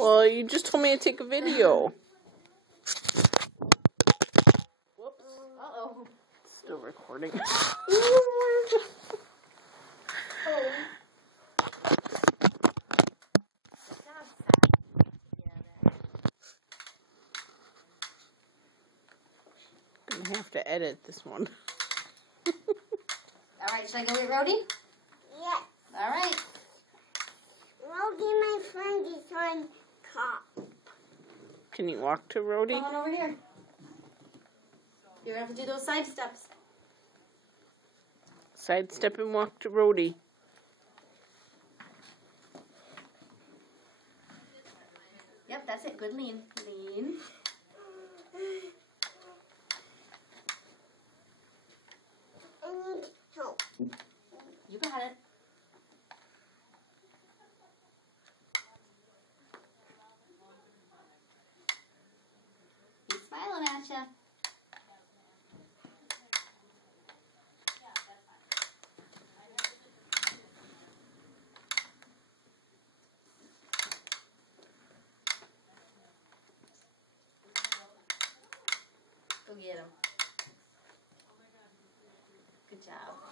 Well, you just told me to take a video. Whoops. Uh-oh. Still recording. Gonna have to edit this one. Alright, should I go with Rody? Yes. Alright. Rody, my friend, is on top. Can you walk to Rody? Come on over here. You're gonna have to do those side steps. Sidestep and walk to Rody. Yep, that's it. Good lean. Lean. I need help. You got it. He's smiling at you. Go get him. Good job.